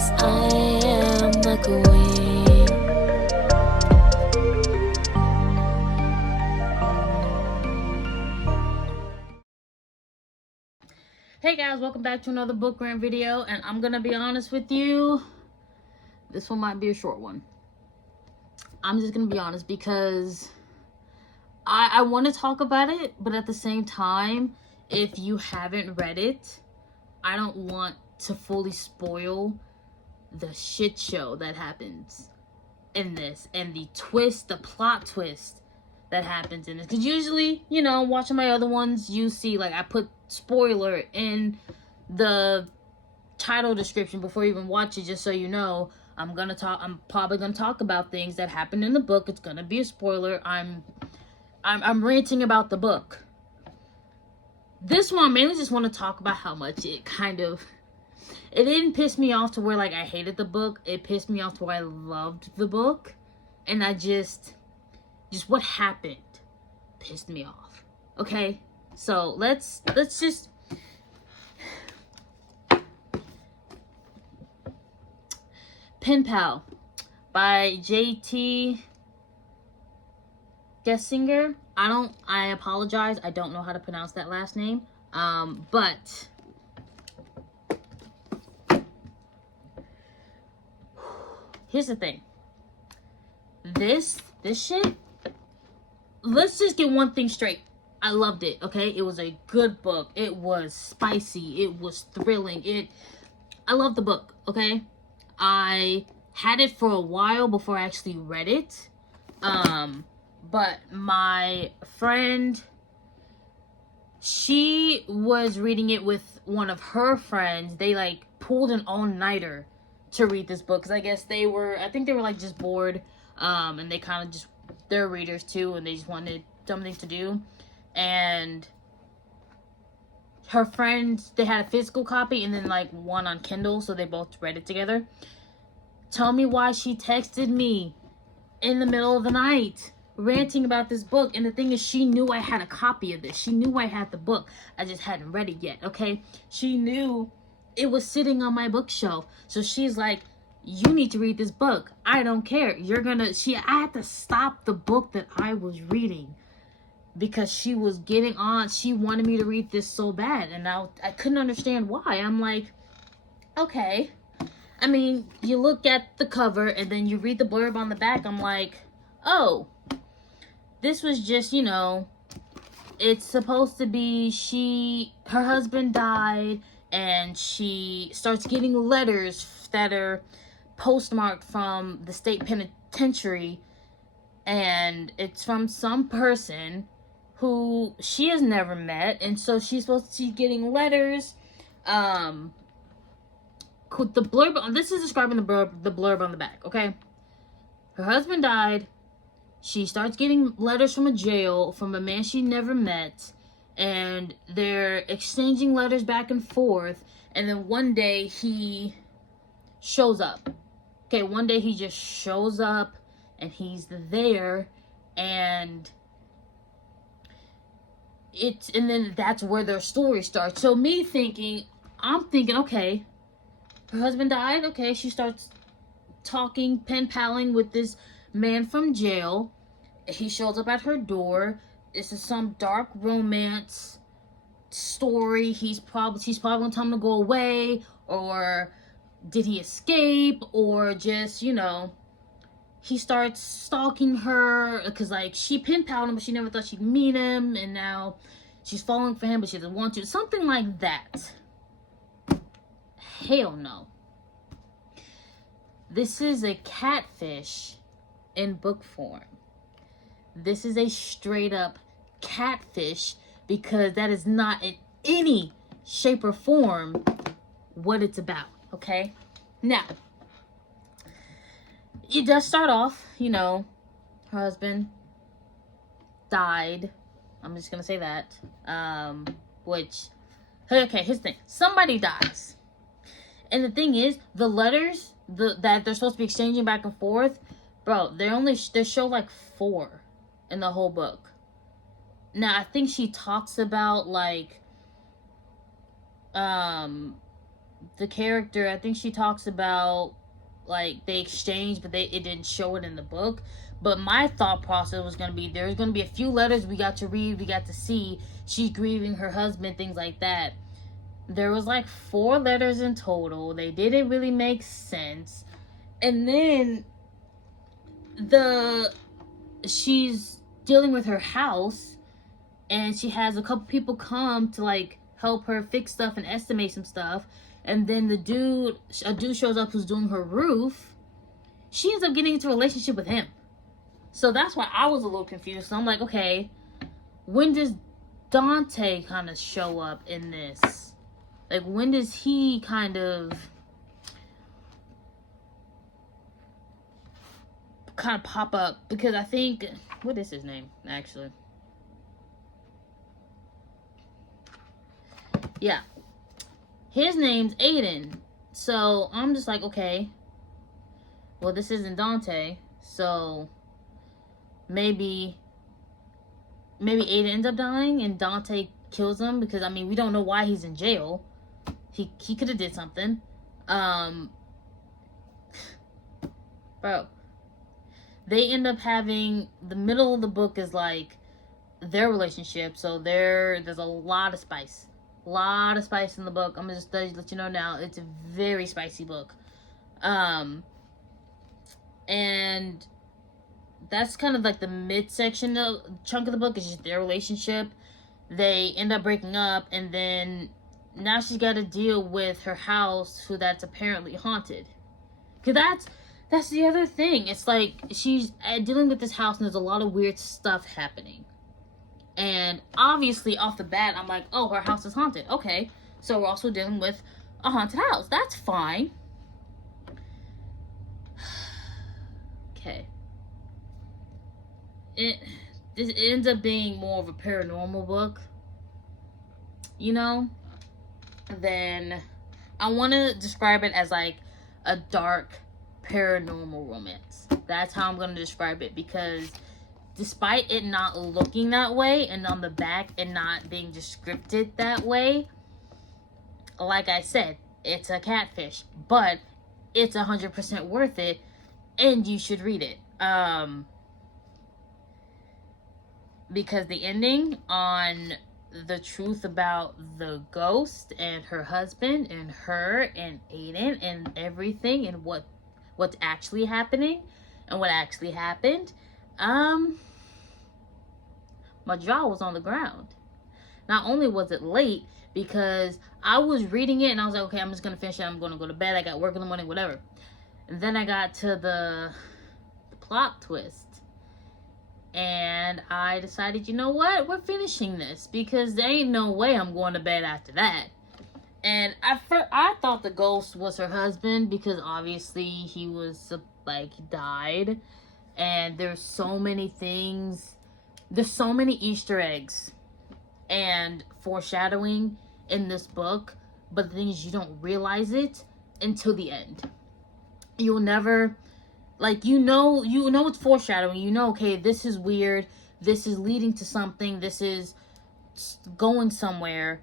'cause I am the queen. Hey guys, welcome back to another book rant video, and I'm gonna be honest with you, this one might be a short one. I'm just gonna be honest because I want to talk about it, but at the same time, if you haven't read it, I don't want to fully spoil the shit show that happens in this, and the plot twist that happens in this. Because usually, you know, watching my other ones, you see, like, I put spoiler in the title description before you even watch it, just so you know. I'm probably gonna talk about things that happen in the book. It's gonna be a spoiler. I'm ranting about the book. This one, I mainly just want to talk about how much it didn't piss me off to where, like, I hated the book. It pissed me off to where I loved the book. And I just what happened pissed me off. Okay? So, let's just... Pen Pal by JT Geissinger. I apologize. I don't know how to pronounce that last name. But here's the thing. This shit, let's just get one thing straight. I loved it, okay? It was a good book. It was spicy. It was thrilling. I loved the book, okay? I had it for a while before I actually read it. But my friend, she was reading it with one of her friends. They, like, pulled an all-nighter to read this book. Because I think they were, like, just bored. And they kind of they're readers, too. And they just wanted something to do. And her friends, they had a physical copy and then, like, one on Kindle. So they both read it together. Tell me why she texted me in the middle of the night ranting about this book. And the thing is, she knew I had a copy of this. She knew I had the book. I just hadn't read it yet, okay? She knew it was sitting on my bookshelf. So she's like, you need to read this book. I don't care. I had to stop the book that I was reading because she was getting on. She wanted me to read this so bad. And I couldn't understand why. I'm like, okay. I mean, you look at the cover and then you read the blurb on the back. I'm like, oh, this was just, you know, it's supposed to be her husband died and she starts getting letters that are postmarked from the state penitentiary, and it's from some person who she has never met, and so she's supposed to be getting letters. The blurb, this is describing the blurb on the back, okay? Her husband died. She starts getting letters from a jail from a man she never met, and they're exchanging letters back and forth, and then one day he shows up. Okay, one day he just shows up, and he's there, and then that's where their story starts. So I'm thinking, okay, her husband died. Okay, she starts talking, pen paling with this man from jail. He shows up at her door. This is some dark romance story. She's probably gonna tell him to go away, or did he escape, or just, you know, he starts stalking her because, like, she pen paled him, but she never thought she'd meet him, and now she's falling for him, but she doesn't want to. Something like that. Hell no. This is a catfish in book form. This is a straight up catfish, because that is not in any shape or form what it's about, okay? Now, it does start off, you know, her husband died. I'm just gonna say that. Okay, here's the thing. Somebody dies. And the thing is, the letters that they're supposed to be exchanging back and forth, bro, they show like 4 in the whole book. Now, I think she talks about, like, the character, I think she talks about like they exchanged, but it didn't show it in the book. But my thought process was going to be there's going to be a few letters we got to read, we got to see. She's grieving her husband, things like that. There was like 4 letters in total. They didn't really make sense. And then she's dealing with her house, and she has a couple people come to like help her fix stuff and estimate some stuff. And then a dude shows up who's doing her roof. She ends up getting into a relationship with him. So that's why I was a little confused. So I'm like, okay, when does Dante kind of show up in this? Like, when does he kind of pop up? Because I think, what is his name, actually? Yeah. His name's Aiden. So I'm just like, okay, well, this isn't Dante. So maybe Aiden ends up dying and Dante kills him, because I mean, we don't know why he's in jail. He could have did something. Bro, they end up having, the middle of the book is like their relationship. So there's a lot of spice. A lot of spice in the book. I'm gonna just let you know now, it's a very spicy book. And that's kind of like the midsection chunk of the book is just their relationship. They end up breaking up, and then now she's got to deal with her house, that's apparently haunted. Because that's the other thing. It's like she's dealing with this house, and there's a lot of weird stuff happening. And obviously, off the bat, I'm like, oh, her house is haunted. Okay, so we're also dealing with a haunted house. That's fine. Okay. It ends up being more of a paranormal book, you know? Then I want to describe it as like a dark paranormal romance. That's how I'm going to describe it, because despite it not looking that way, and on the back and not being descripted that way, like I said, it's a catfish, but it's 100% worth it, and you should read it. Because the ending on the truth about the ghost and her husband and her and Aiden and everything, and what's actually happening and what actually happened, my jaw was on the ground. Not only was it late, because I was reading it and I was like, okay, I'm just gonna finish it, I'm gonna go to bed, I got work in the morning, whatever. And then I got to the plot twist, and I decided, you know what, we're finishing this, because there ain't no way I'm going to bed after that. And I thought the ghost was her husband, because obviously he was like, he died. And there's so many things, there's so many Easter eggs and foreshadowing in this book, but the thing is, you don't realize it until the end. You'll never, like, you know it's foreshadowing. You know, okay, this is weird, this is leading to something, this is going somewhere,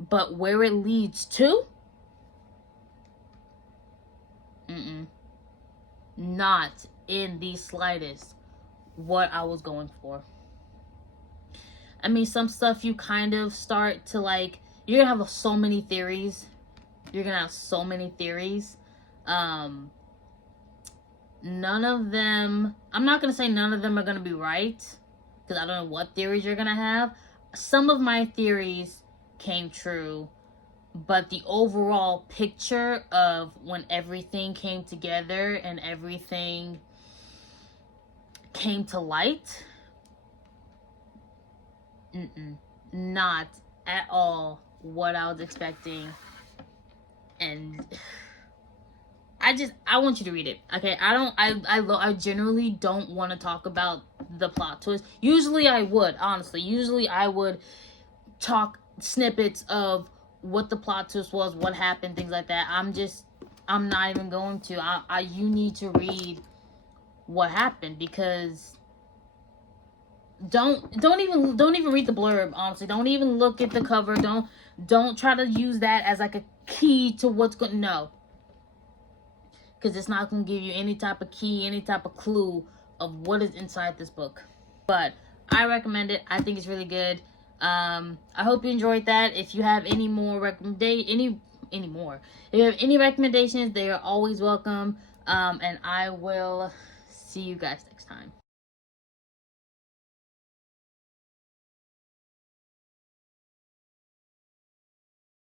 but where it leads to, not in the slightest what I was going for. I mean, some stuff you kind of start to like, you're gonna have so many theories. None of them, I'm not gonna say none of them are gonna be right, because I don't know what theories you're gonna have. Some of my theories came true, but the overall picture of when everything came together and everything came to light, not at all what I was expecting. And I want you to read it, okay? I generally don't want to talk about the plot twist. Usually I would, honestly. Usually I would talk snippets of what the plot twist was, what happened, things like that. I'm not even going to. You need to read what happened, because don't even read the blurb. Honestly, don't even look at the cover. Don't try to use that as like a key to what's going. No, because it's not going to give you any type of key, any type of clue of what is inside this book. But I recommend it. I think it's really good. I hope you enjoyed that. If you have any more if you have any recommendations, they are always welcome. And I will see you guys next time.